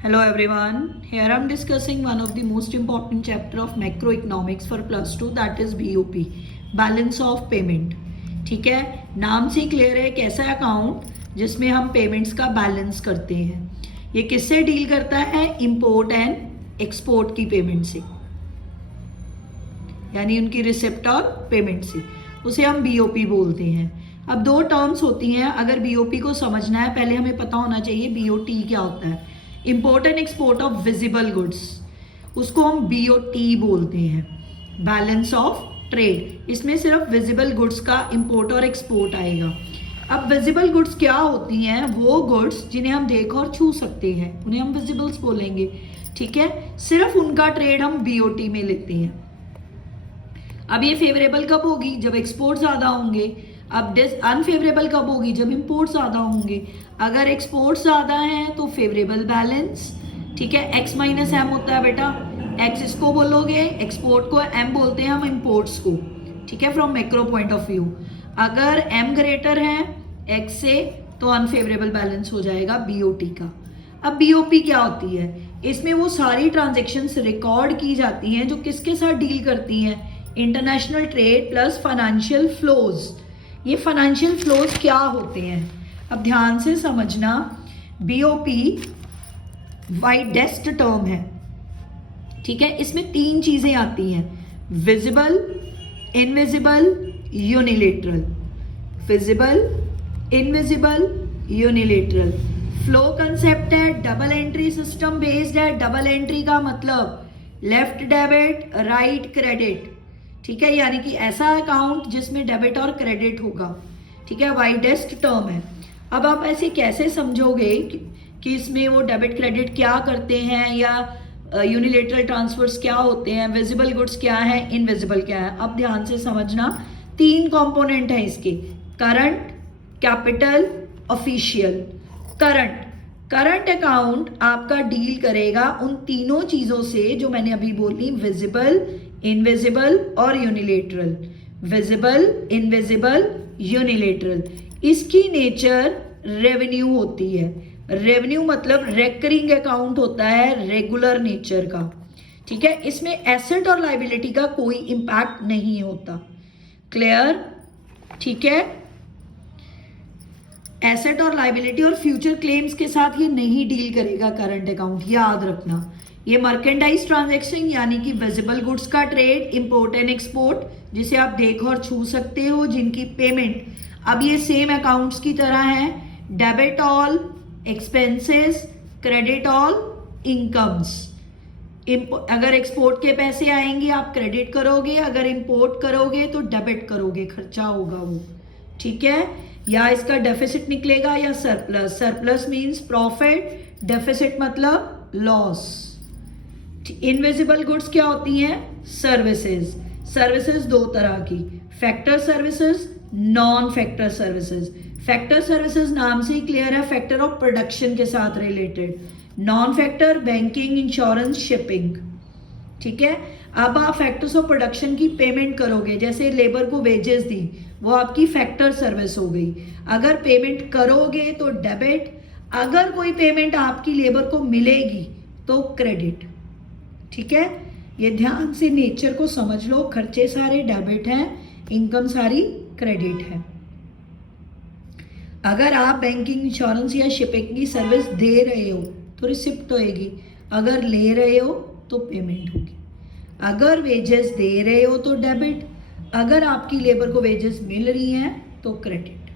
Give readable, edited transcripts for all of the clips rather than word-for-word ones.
Hello everyone. Here I am discussing one of the most important chapter of macroeconomics for plus 2, that is BOP, balance of payment. ठीक है, नाम से clear है एक ऐसा account जिसमें हम पेमेंट्स का बैलेंस करते हैं. ये किससे डील करता है? इंपोर्ट एंड एक्सपोर्ट की पेमेंट से, यानी उनकी रिसिप्ट और पेमेंट से. उसे हम बीओपी बोलते हैं. अब दो टर्म्स होती हैं. अगर बीओपी को समझना है पहले हमें पता होना चाहिए बीओटी क्या होता है. Import and export of visible goods, उसको हम बीओटी बोलते हैं, बैलेंस ऑफ ट्रेड. इसमें सिर्फ विजिबल गुड्स का इंपोर्ट और एक्सपोर्ट आएगा. अब विजिबल गुड्स क्या होती हैं? वो गुड्स जिन्हें हम देख और छू सकते हैं, उन्हें हम विजिबल्स बोलेंगे. ठीक है, सिर्फ उनका ट्रेड हम बीओटी में लेते हैं. अब ये फेवरेबल कब होगी? जब एक्सपोर्ट ज़्यादा होंगे. अब अनफेवरेबल कब होगी? जब इंपोर्ट ज़्यादा होंगे. अगर एक्सपोर्ट ज़्यादा है तो फेवरेबल बैलेंस. ठीक है, एक्स माइनस एम होता है बेटा. एक्स इसको बोलोगे, एक्सपोर्ट को एम बोलते हैं हम इंपोर्ट्स को. ठीक है, from macro point of view. अगर एम ग्रेटर है एक्स से तो अनफेवरेबल बैलेंस हो जाएगा बीओटी का. अब बीओपी क्या होती है? इसमें वो सारी ट्रांजेक्शन्स रिकॉर्ड की जाती हैं जो किसके साथ डील करती हैं? International trade plus financial flows. ये फाइनेंशियल फ्लोज क्या होते हैं? अब ध्यान से समझना. बीओपी वाइडेस्ट टर्म है. ठीक है, इसमें तीन चीजें आती हैं: visible, invisible, unilateral. Visible, invisible, unilateral. Flow concept है, डबल एंट्री सिस्टम बेस्ड है. डबल एंट्री का मतलब लेफ्ट डेबिट राइट क्रेडिट. ठीक है, यानी कि ऐसा अकाउंट जिसमें डेबिट और क्रेडिट होगा. ठीक है, वाइडेस्ट टर्म है. अब आप ऐसे कैसे समझोगे कि इसमें वो डेबिट क्रेडिट क्या करते हैं, या यूनिलेटरल ट्रांसफर्स क्या होते हैं, विजिबल गुड्स क्या है, इनविजिबल क्या है? अब ध्यान से समझना. तीन कंपोनेंट हैं इसके: current, capital, official. Current account आपका डील करेगा उन तीनों चीजों से जो मैंने अभी बोली: विजिबल, इनविजिबल और यूनिलेटरल. Visible, invisible, unilateral. इसकी नेचर रेवेन्यू होती है. रेवेन्यू मतलब रेकरिंग अकाउंट होता है, रेगुलर नेचर का. ठीक है, इसमें एसेट और लाइबिलिटी का कोई इंपैक्ट नहीं होता. क्लियर? ठीक है, एसेट और लाइबिलिटी और फ्यूचर क्लेम्स के साथ ये नहीं डील करेगा करंट अकाउंट, याद रखना. ये मर्केंडाइज ट्रांजैक्शन यानी कि विजिबल गुड्स का ट्रेड, इंपोर्ट एंड एक्सपोर्ट, जिसे आप देख और छू सकते हो, जिनकी पेमेंट अब ये सेम अकाउंट्स की तरह है: debit all expenses, credit all incomes. अगर एक्सपोर्ट के पैसे आएंगे आप क्रेडिट करोगे, अगर इंपोर्ट करोगे तो डेबिट करोगे, खर्चा होगा वो. ठीक है, या इसका डेफिसिट निकलेगा या surplus. Surplus means profit, deficit मतलब लॉस. इनविजिबल गुड्स क्या होती हैं? सर्विसेज. सर्विसेज दो तरह की: factor services, non factor services. Factor services नाम से ही क्लियर है, फैक्टर ऑफ प्रोडक्शन के साथ related. Non factor banking, insurance, shipping. ठीक है, अब आप फैक्टर्स ऑफ प्रोडक्शन की पेमेंट करोगे, जैसे लेबर को वेजेस दी, वो आपकी फैक्टर सर्विस हो गई. अगर पेमेंट करोगे तो डेबिट, अगर कोई पेमेंट आपकी लेबर को मिलेगी तो क्रेडिट. ठीक है, ये ध्यान से नेचर को समझ लो. खर्चे सारे डेबिट हैं, इनकम सारी क्रेडिट है. अगर आप बैंकिंग, इंश्योरेंस या शिपिंग की सर्विस दे रहे हो तो रिसिप्ट होएगी, अगर ले रहे हो तो पेमेंट होगी. अगर वेजेस दे रहे हो तो डेबिट, अगर आपकी लेबर को वेजेस मिल रही हैं तो क्रेडिट.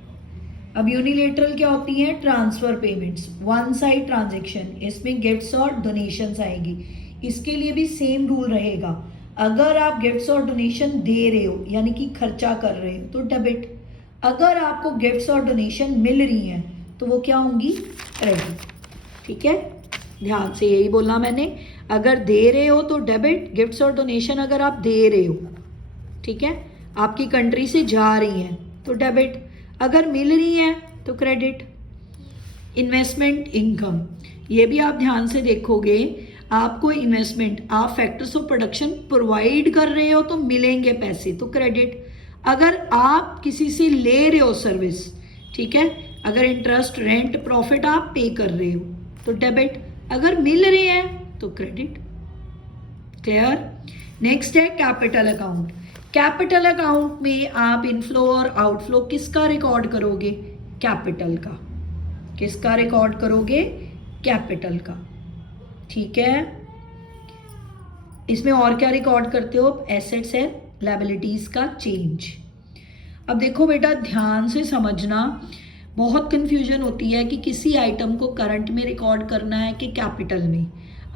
अब यूनिलेटरल क्या होती हैं? Transfer payments, one side transaction. इसमें गिफ्ट्स और डोनेशंस आएगी. इसके लिए भी सेम रूल रहेगा. अगर आप गिफ्ट्स और डोनेशन दे रहे हो यानी कि खर्चा कर रहे हो तो डेबिट. अगर आपको गिफ्ट्स और डोनेशन मिल रही हैं तो वो क्या होंगी? क्रेडिट. ठीक है, ध्यान से यही बोलना मैंने. अगर दे रहे हो तो डेबिट, गिफ्ट्स और डोनेशन अगर आप दे रहे हो, ठीक है, आपकी कंट्री से जा रही हैं तो डेबिट, अगर मिल रही हैं तो क्रेडिट. इन्वेस्टमेंट इनकम, ये भी आप ध्यान से देखोगे. आपको इन्वेस्टमेंट, आप फैक्टर्स ऑफ प्रोडक्शन प्रोवाइड कर रहे हो तो मिलेंगे पैसे, तो क्रेडिट. अगर आप किसी से ले रहे हो सर्विस, ठीक है, अगर इंटरेस्ट, रेंट, प्रॉफिट आप पे कर रहे हो तो डेबिट. अगर मिल रहे हैं तो क्रेडिट। क्लियर। नेक्स्ट है कैपिटल अकाउंट। कैपिटल अकाउंट में आप इनफ्लो और आउटफ्लो किसका रिकॉर्ड करोगे? कैपिटल का। किसका रिकॉर्ड करोगे? कैपिटल का। ठीक है। इसमें और क्या रिकॉर्ड करते हो? एसेट्स है, लायबिलिटीज का चेंज। अब देखो बेटा, ध्यान से समझना, बहुत कंफ्यूजन होती है कि किसी आइटम को करंट में रिकॉर्ड करना है कि कैपिटल में।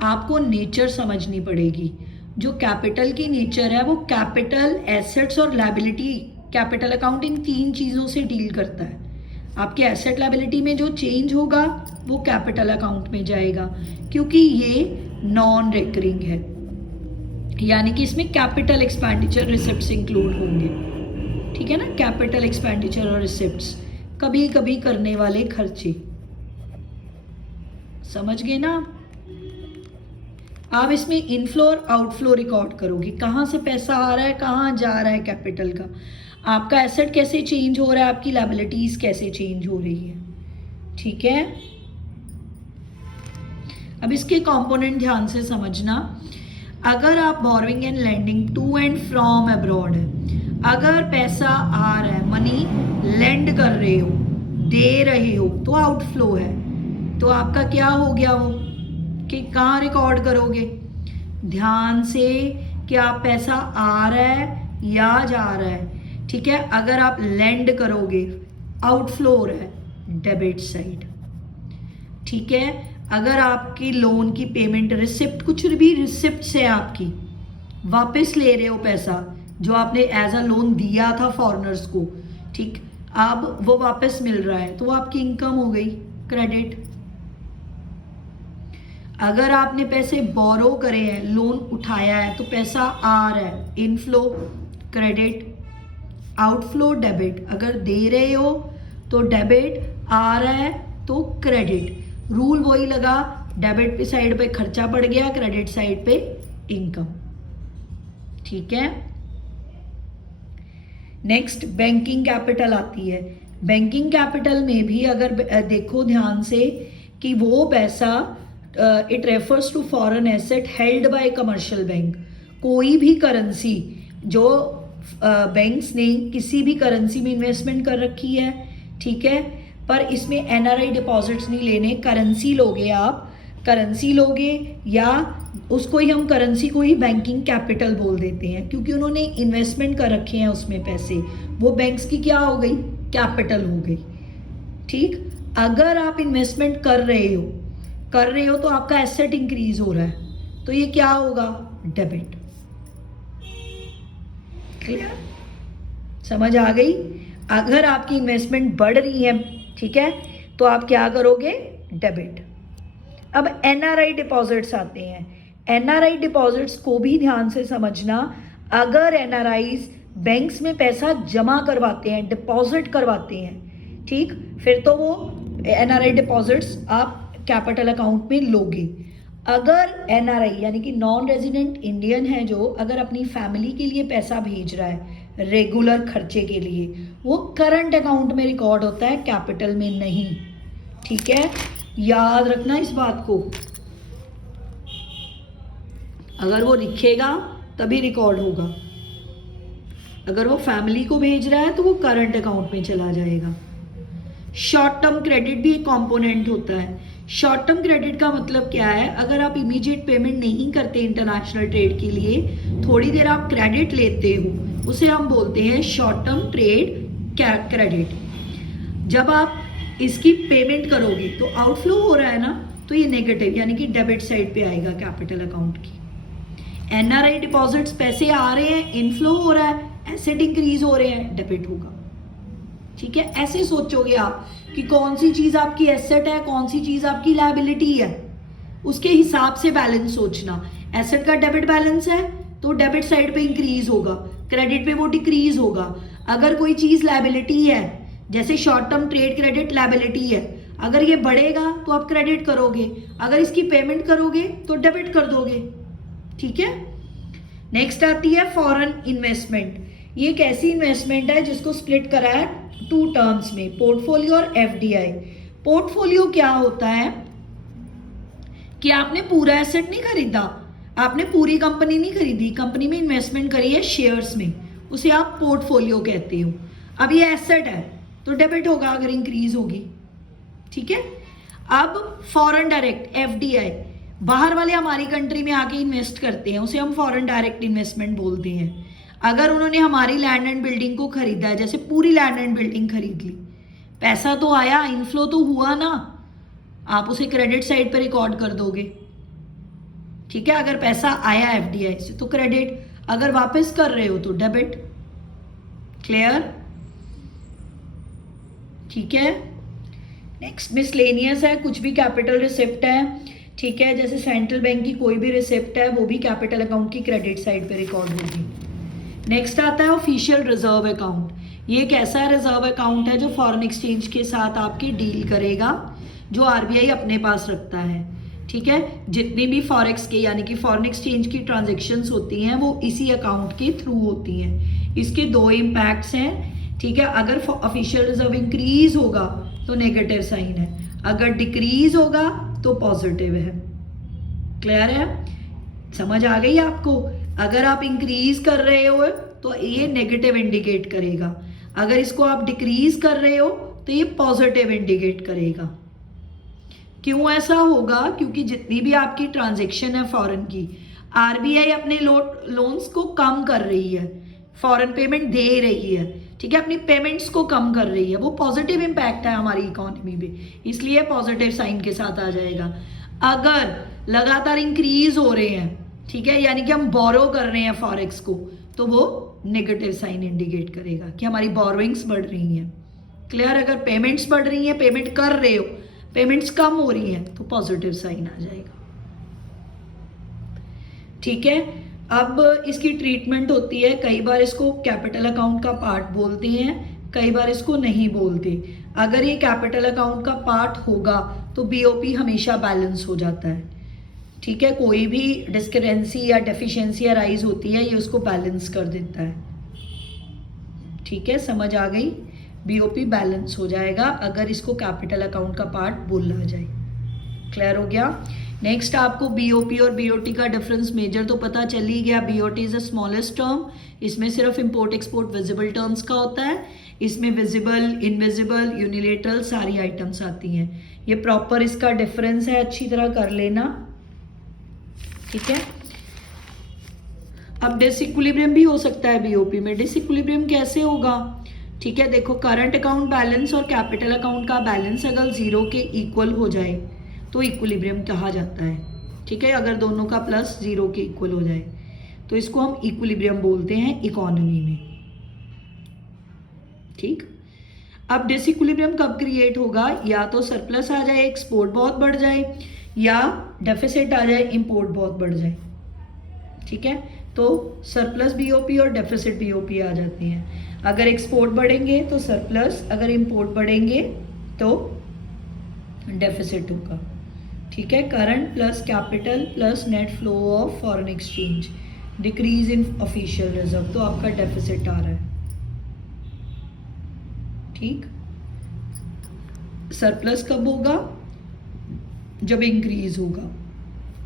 आपको नेचर समझनी पड़ेगी। जो कैपिटल की नेचर है वो कैपिटल, एसेट्स और लायबिलिटी, कैपिटल अकाउंट इन तीन चीज़ों से डील करता है। आपके एसेट लायबिलिटी में जो चेंज होगा वो कैपिटल अकाउंट में जाएगा, क्योंकि ये नॉन रिकरिंग है, यानी कि इसमें कैपिटल एक्सपेंडिचर रिसिप्ट्स इंक्लूड होंगे। ठीक है ना, कैपिटल एक्सपेंडिचर और रिसिप्ट्स, कभी कभी करने वाले खर्चे। समझ गए ना आप? इसमें इनफ्लो और आउटफ्लो रिकॉर्ड करोगे, कहाँ से पैसा आ रहा है, कहाँ जा रहा है कैपिटल का, आपका एसेट कैसे चेंज हो रहा है, आपकी लायबिलिटीज कैसे चेंज हो रही है। ठीक है। अब इसके कंपोनेंट ध्यान से समझना। अगर आप borrowing and lending to and from abroad है, अगर पैसा आ रहा है, मनी लेंड कर रहे हो, दे रहे हो, तो आउटफ्लो है। तो आपका क्या हो गया वो कि कहाँ रिकॉर्ड करोगे? ध्यान से कि आप पैसा आ रहा है या जा रहा है। ठीक है। अगर आप लेंड करोगे, आउटफ्लो हो रहा है, डेबिट साइड। ठीक है। अगर आपकी लोन की पेमेंट रिसिप्ट, कुछ भी रिसिप्ट है आपकी, वापस ले रहे हो पैसा जो आपने एज अ लोन दिया था फॉरेनर्स को, ठीक, अब वो वापस मिल रहा है, तो वो आपकी इनकम हो गई, क्रेडिट। अगर आपने पैसे बोरो करे हैं, लोन उठाया है, तो पैसा आ रहा है, इनफ्लो क्रेडिट, आउटफ्लो डेबिट। अगर दे रहे हो तो डेबिट, आ रहा है तो क्रेडिट। रूल वही लगा, डेबिट पे साइड पे खर्चा पड़ गया, क्रेडिट साइड पे इनकम। ठीक है। नेक्स्ट बैंकिंग कैपिटल आती है। बैंकिंग कैपिटल में भी अगर देखो ध्यान से कि वो पैसा, it refers to foreign asset held by commercial bank. कोई भी करेंसी जो बैंक्स ने किसी भी करेंसी में इन्वेस्टमेंट कर रखी है, ठीक है, पर इसमें एनआरआई डिपॉजिट्स नहीं लेने, करेंसी लोगे आप, करेंसी लोगे या उसको ही हम करेंसी को ही बैंकिंग कैपिटल बोल देते हैं, क्योंकि उन्होंने इन्वेस्टमेंट कर रखे हैं उसमें पैसे, वो बैंक्स की क्या हो गई? कैपिटल हो गई। ठीक। अगर आप इन्वेस्टमेंट कर रहे हो तो आपका एसेट इंक्रीज हो रहा है, तो ये क्या होगा? डेबिट। क्लियर? समझ आ गई? अगर आपकी इन्वेस्टमेंट बढ़ रही है, ठीक है, तो आप क्या करोगे? डेबिट। अब एनआरआई डिपॉजिट्स आते हैं। एनआरआई डिपॉजिट्स को भी ध्यान से समझना। अगर एनआरआईज बैंक्स में पैसा जमा करवाते हैं, डिपॉजिट करवाते हैं, ठीक, फिर तो वो एनआरआई डिपॉजिट्स आप कैपिटल अकाउंट में लोगे। अगर एनआरआई यानी कि नॉन रेजिडेंट इंडियन है जो, अगर अपनी फैमिली के लिए पैसा भेज रहा है रेगुलर खर्चे के लिए, वो करंट अकाउंट में रिकॉर्ड होता है, कैपिटल में नहीं। ठीक है, याद रखना इस बात को। अगर वो लिखेगा तभी रिकॉर्ड होगा, अगर वो फैमिली को भेज रहा है तो वो करंट अकाउंट में चला जाएगा। शॉर्ट टर्म क्रेडिट भी एक कंपोनेंट होता है। शॉर्ट टर्म क्रेडिट का मतलब क्या है? अगर आप इमीडिएट पेमेंट नहीं करते इंटरनेशनल ट्रेड के लिए, थोड़ी देर आप क्रेडिट लेते हो, उसे हम बोलते हैं शॉर्ट टर्म ट्रेड क्रेडिट। जब आप इसकी पेमेंट करोगे तो आउटफ्लो हो रहा है ना, तो ये नेगेटिव यानी कि डेबिट साइड पे आएगा कैपिटल अकाउंट की। एनआरआई डिपॉजिट्स पैसे आ रहे हैं, इनफ्लो हो रहा है, एसेट इंक्रीज हो रहे हैं, डेबिट होगा। ठीक है, ऐसे सोचोगे आप कि कौन सी चीज आपकी एसेट है, कौन सी चीज आपकी लायबिलिटी है, उसके हिसाब से बैलेंस सोचना। एसेट का डेबिट बैलेंस है तो डेबिट साइड पे इंक्रीज होगा, क्रेडिट पे वो डिक्रीज होगा। अगर कोई चीज लायबिलिटी है, जैसे short term trade credit liability है, अगर ये बढ़ेगा तो आप क्रेडिट करोगे, अगर इसकी पेमेंट करोगे तो डेबिट कर दोगे। ठीक है। नेक्स्ट आती है फॉरेन इन्वेस्टमेंट। ये एक ऐसी इन्वेस्टमेंट है जिसको स्प्लिट करा है टू टर्म्स में, पोर्टफोलियो और एफडीआई। पोर्टफोलियो क्या होता है कि आपने पूरा एसेट नहीं खरीदा, आपने पूरी कंपनी नहीं खरीदी, कंपनी में इन्वेस्टमेंट करी है शेयर्स में, उसे आप पोर्टफोलियो कहते हो। अब ये एसेट है तो डेबिट होगा अगर इंक्रीज होगी, ठीक है। अब फॉरेन डायरेक्ट एफडीआई, बाहर वाले हमारी कंट्री में आके इन्वेस्ट करते हैं, उसे हम फॉरेन डायरेक्ट इन्वेस्टमेंट बोलते हैं। अगर उन्होंने हमारी लैंड एंड बिल्डिंग को खरीदा है, जैसे पूरी लैंड एंड बिल्डिंग खरीद ली, पैसा तो आया, इनफ्लो तो हुआ ना, आप उसे क्रेडिट साइड पर रिकॉर्ड कर दोगे, ठीक है। अगर पैसा आया एफडीआई से तो क्रेडिट, अगर वापस कर रहे हो तो डेबिट। क्लियर, ठीक है। नेक्स्ट मिसलेनियस है, कुछ भी कैपिटल रिसिप्ट है, ठीक है, जैसे सेंट्रल बैंक की कोई भी रिसिप्ट है वो भी कैपिटल अकाउंट की क्रेडिट साइड पे रिकॉर्ड होगी। नेक्स्ट आता है ऑफिशियल रिजर्व अकाउंट। ये एक ऐसा रिजर्व अकाउंट है जो फॉरेन एक्सचेंज के साथ आपकी डील करेगा, जो आरबीआई अपने पास रखता है, ठीक है। जितनी भी फॉरेक्स के यानी कि फॉरेन एक्सचेंज की ट्रांजेक्शन्स होती हैं वो इसी अकाउंट के थ्रू होती हैं। इसके दो इम्पैक्ट्स हैं, ठीक है। अगर ऑफिशियल रिजर्व इंक्रीज होगा तो नेगेटिव साइन है, अगर डिक्रीज होगा तो पॉजिटिव है। क्लियर है, समझ आ गई आपको। अगर आप इंक्रीज कर रहे हो तो ये नेगेटिव इंडिकेट करेगा, अगर इसको आप डिक्रीज कर रहे हो तो ये पॉजिटिव इंडिकेट करेगा। क्यों ऐसा होगा? क्योंकि जितनी भी आपकी ट्रांजैक्शन है फॉरेन की, आरबीआई अपने लोन्स को कम कर रही है, फॉरेन पेमेंट दे रही है, ठीक है, अपनी पेमेंट्स को कम कर रही है, वो पॉजिटिव इम्पैक्ट है हमारी इकोनॉमी में, इसलिए पॉजिटिव साइन के साथ आ जाएगा। अगर लगातार इंक्रीज हो रहे हैं, ठीक है, यानी कि हम बोरो कर रहे हैं फॉरेक्स को, तो वो नेगेटिव साइन इंडिकेट करेगा कि हमारी बोरोइंग्स बढ़ रही हैं। क्लियर, अगर पेमेंट्स बढ़ रही हैं, पेमेंट कर रहे हो, पेमेंट्स कम हो रही हैं तो पॉजिटिव साइन आ जाएगा, ठीक है। अब इसकी ट्रीटमेंट होती है, कई बार इसको कैपिटल अकाउंट का पार्ट बोलते हैं, कई बार इसको नहीं बोलते। अगर ये कैपिटल अकाउंट का पार्ट होगा तो बीओपी हमेशा बैलेंस हो जाता है, ठीक है। कोई भी डिस्क्रेपेंसी या डेफिशिएंसी अराइज होती है, ये उसको बैलेंस कर देता है, ठीक है, समझ आ गई। बीओपी बैलेंस हो जाएगा अगर इसको कैपिटल अकाउंट का पार्ट बोला जाए। क्लियर हो गया। नेक्स्ट आपको बीओपी और बीओटी का डिफरेंस मेजर तो पता चल ही गया। BOT is the smallest term, इसमें सिर्फ इंपोर्ट एक्सपोर्ट विजिबल टर्म्स का होता है, इसमें विजिबल, इनविजिबल, यूनिलेटरल सारी आइटम्स आती हैं। ये प्रॉपर इसका डिफरेंस है, अच्छी तरह कर लेना, ठीक है। अब डिसइक्विलिब्रियम भी हो सकता है बीओपी में। डिसइक्विलिब्रियम कैसे होगा? ठीक है, देखो करंट अकाउंट बैलेंस और कैपिटल अकाउंट का बैलेंस अगर जीरो के इक्वल हो जाए तो इक्विलिब्रियम कहा जाता है, ठीक है। अगर दोनों का प्लस जीरो के इक्वल हो जाए तो इसको हम इक्विलिब्रियम बोलते हैं इकोनॉमी में, ठीक। अब डिसइक्विलिब्रियम कब क्रिएट होगा? या तो सरप्लस आ जाए, एक्सपोर्ट बहुत बढ़ जाए, या डेफिसिट आ जाए, इंपोर्ट बहुत बढ़ जाए, ठीक है। तो सरप्लस बीओपी और डेफिसिट बीओपी आ जाते हैं। अगर एक्सपोर्ट बढ़ेंगे तो सरप्लस, अगर इंपोर्ट बढ़ेंगे तो डेफिसिट होगा, ठीक है। Current plus capital plus net flow of foreign exchange, decrease in official reserve, तो आपका डेफिसिट आ रहा है, ठीक। सरप्लस कब होगा? जब इंक्रीज होगा।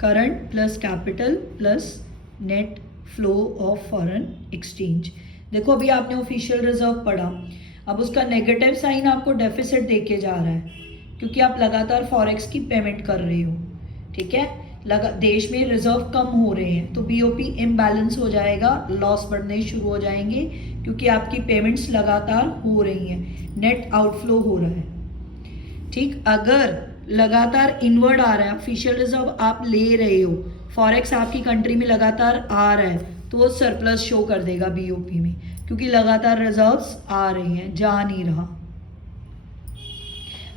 Current plus capital plus net flow of foreign exchange. देखो अभी आपने ऑफिशियल रिजर्व पढ़ा, अब उसका नेगेटिव साइन आपको डेफिसिट देके जा रहा है, क्योंकि आप लगातार फॉरेक्स की पेमेंट कर रहे हो, ठीक है। देश में रिजर्व कम हो रहे हैं तो बीओपी इम्बैलेंस हो जाएगा, लॉस बढ़ने शुरू हो जाएंगे, क्योंकि आपकी पेमेंट्स लगातार हो रही हैं, नेट आउटफ्लो हो रहा है, ठीक। अगर लगातार इनवर्ड आ रहा है, ऑफिशियल रिजर्व आप ले रहे हो, फॉरेक्स आपकी कंट्री में लगातार आ रहा है, तो वो सरप्लस शो कर देगा बीओपी में, क्योंकि लगातार रिजर्व्स आ रही हैं, जा नहीं रहा।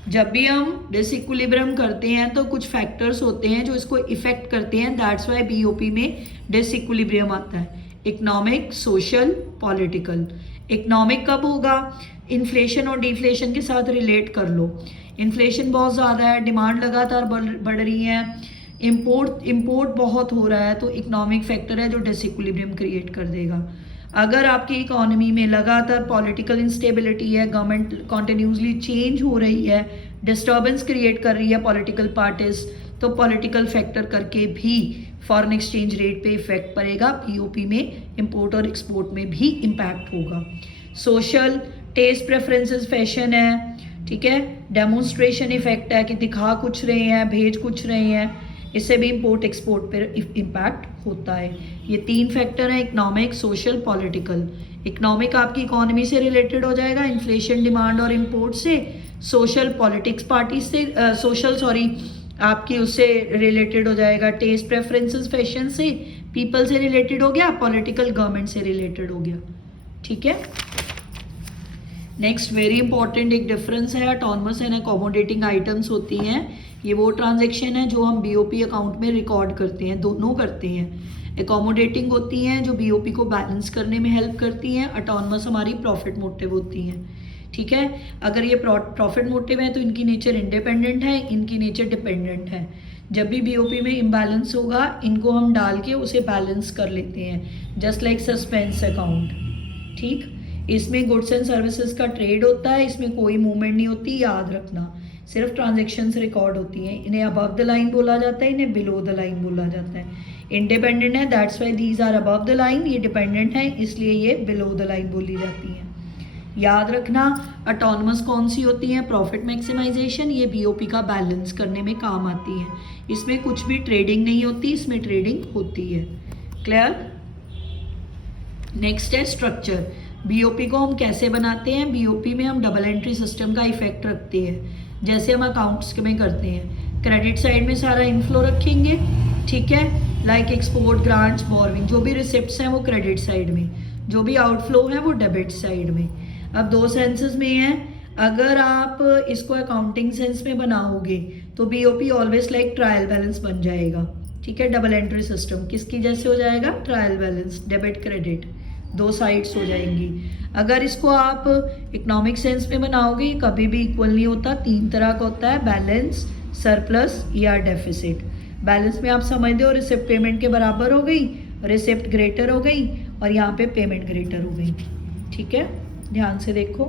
जब भी हम डिसइक्विलिब्रियम करते हैं तो कुछ फैक्टर्स होते हैं जो इसको इफेक्ट करते हैं, दैट्स वाई बीओपी में डिसइक्विलिब्रियम आता है। Economic, social, political. इकोनॉमिक कब होगा? इन्फ्लेशन और डिफ्लेशन के साथ रिलेट कर लो। इन्फ्लेशन बहुत ज़्यादा है, डिमांड लगातार बढ़ रही है, इंपोर्ट बहुत हो रहा है, तो इकोनॉमिक फैक्टर है जो डिसइक्विलिब्रियम क्रिएट कर देगा। अगर आपकी इकोनॉमी में लगातार पॉलिटिकल इंस्टेबिलिटी है, गवर्नमेंट कॉन्टिन्यूसली चेंज हो रही है, डिस्टर्बेंस क्रिएट कर रही है पॉलिटिकल पार्टीज, तो पॉलिटिकल फैक्टर करके भी फॉरेन एक्सचेंज रेट पे इफेक्ट पड़ेगा, पीओपी में इंपोर्ट और एक्सपोर्ट में भी इम्पैक्ट होगा। सोशल, टेस्ट प्रेफरेंसेस, फैशन है, ठीक है, डेमोन्स्ट्रेशन इफेक्ट है कि दिखा कुछ रहे हैं, भेज कुछ रहे हैं, इससे भी इंपोर्ट एक्सपोर्ट पर इम्पैक्ट होता है। ये 3 फैक्टर हैं, इकोनॉमिक, सोशल, पॉलिटिकल। इकोनॉमिक आपकी इकोनॉमी से रिलेटेड हो जाएगा, इन्फ्लेशन, डिमांड और इंपोर्ट से। सोशल, पॉलिटिक्स पार्टी से, आपकी उससे रिलेटेड हो जाएगा, टेस्ट प्रेफरेंसेस, फैशन से, पीपल से रिलेटेड हो गया, पॉलिटिकल गवर्नमेंट से रिलेटेड हो गया, ठीक है। नेक्स्ट वेरी इंपॉर्टेंट एक डिफरेंस है, ऑटोनमस एंड अकोमोडेटिंग आइटम्स होती हैं। ये वो ट्रांजैक्शन है जो हम बीओपी अकाउंट में रिकॉर्ड करते हैं, दोनों करते हैं। अकोमोडेटिंग होती हैं जो बीओपी को बैलेंस करने में हेल्प करती हैं, ऑटोनमस हमारी प्रॉफिट मोटिव होती हैं, ठीक है। अगर ये प्रॉफिट मोटिव है तो इनकी नेचर इंडिपेंडेंट है, इनकी नेचर डिपेंडेंट है। जब भी बीओपी में इम्बैलेंस होगा इनको हम डाल के उसे बैलेंस कर लेते हैं, जस्ट लाइक सस्पेंस अकाउंट, ठीक। इसमें गुड्स एंड सर्विसेज का ट्रेड होता है, इसमें कोई मूवमेंट नहीं होती, याद रखना, सिर्फ ट्रांजेक्शन्स रिकॉर्ड होती हैं। इन्हें अबव द लाइन बोला जाता है, इन्हें बिलो द लाइन बोला जाता है। इंडिपेंडेंट है, that's why these are above the line, ये डिपेंडेंट है इसलिए ये बिलो द लाइन बोली जाती हैं। याद रखना, ऑटोनमस कौन सी होती है, प्रॉफिट मैक्सिमाइजेशन, ये बीओपी का बैलेंस करने में काम आती है। इसमें कुछ भी ट्रेडिंग नहीं होती, इसमें ट्रेडिंग होती है। क्लियर। नेक्स्ट है स्ट्रक्चर। बीओपी को हम कैसे बनाते हैं, बीओपी में हम डबल एंट्री सिस्टम का इफेक्ट रखते हैं, जैसे हम अकाउंट्स में करते हैं। क्रेडिट साइड में सारा इनफ्लो रखेंगे, ठीक है, लाइक एक्सपोर्ट, ग्रांट्स, बोरविंग, जो भी रिसिप्ट्स हैं वो क्रेडिट साइड में, जो भी आउटफ्लो है वो डेबिट साइड में। अब 2 सेंसेस में है, अगर आप इसको अकाउंटिंग सेंस में बनाओगे तो BOP always like trial balance बन जाएगा, ठीक है। डबल एंट्री सिस्टम किसकी जैसे हो जाएगा, trial balance, debit credit 2 sides हो जाएंगी। अगर इसको आप इकोनॉमिक सेंस में बनाओगे कभी भी इक्वल नहीं होता, 3 तरह का होता है, बैलेंस, सरप्लस या डेफिसिट। बैलेंस में आप समझते हो रिसिप्ट पेमेंट के बराबर हो गई, रिसिप्ट ग्रेटर हो गई और यहाँ पे पेमेंट ग्रेटर हो गई, ठीक है। ध्यान से देखो,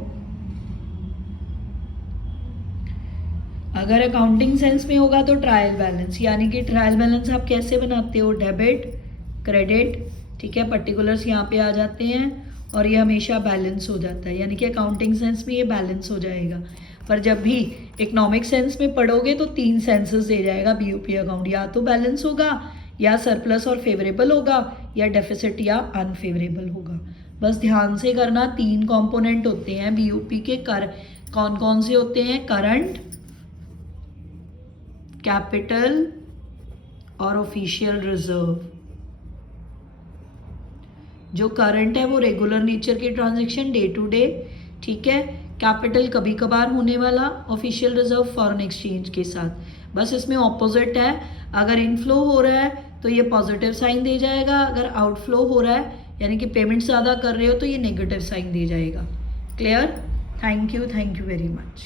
अगर अकाउंटिंग सेंस में होगा तो ट्रायल बैलेंस, यानी कि ट्रायल बैलेंस आप कैसे बनाते हो, डेबिट, क्रेडिट, ठीक है, पर्टिकुलर्स यहाँ पे आ जाते हैं और ये हमेशा बैलेंस हो जाता है, यानी कि अकाउंटिंग सेंस में ये बैलेंस हो जाएगा। पर जब भी इकोनॉमिक सेंस में पढ़ोगे तो 3 सेंसेस दे जाएगा बीओपी अकाउंट, या तो बैलेंस होगा, या सरप्लस और फेवरेबल होगा, या डेफिसिट या अनफेवरेबल होगा। बस ध्यान से करना, 3 कंपोनेंट होते हैं बीओपी के। कौन कौन से होते हैं, करंट, कैपिटल और ऑफिशियल रिजर्व। जो करंट है वो रेगुलर नेचर की ट्रांजैक्शन, डे टू डे, ठीक है। कैपिटल कभी कभार होने वाला, ऑफिशियल रिजर्व फॉरेन एक्सचेंज के साथ। बस इसमें ऑपोजिट है, अगर इनफ्लो हो रहा है तो ये पॉजिटिव साइन दे जाएगा, अगर आउटफ्लो हो रहा है यानी कि पेमेंट ज़्यादा कर रहे हो तो ये नेगेटिव साइन दे जाएगा। Clear. Thank you very much.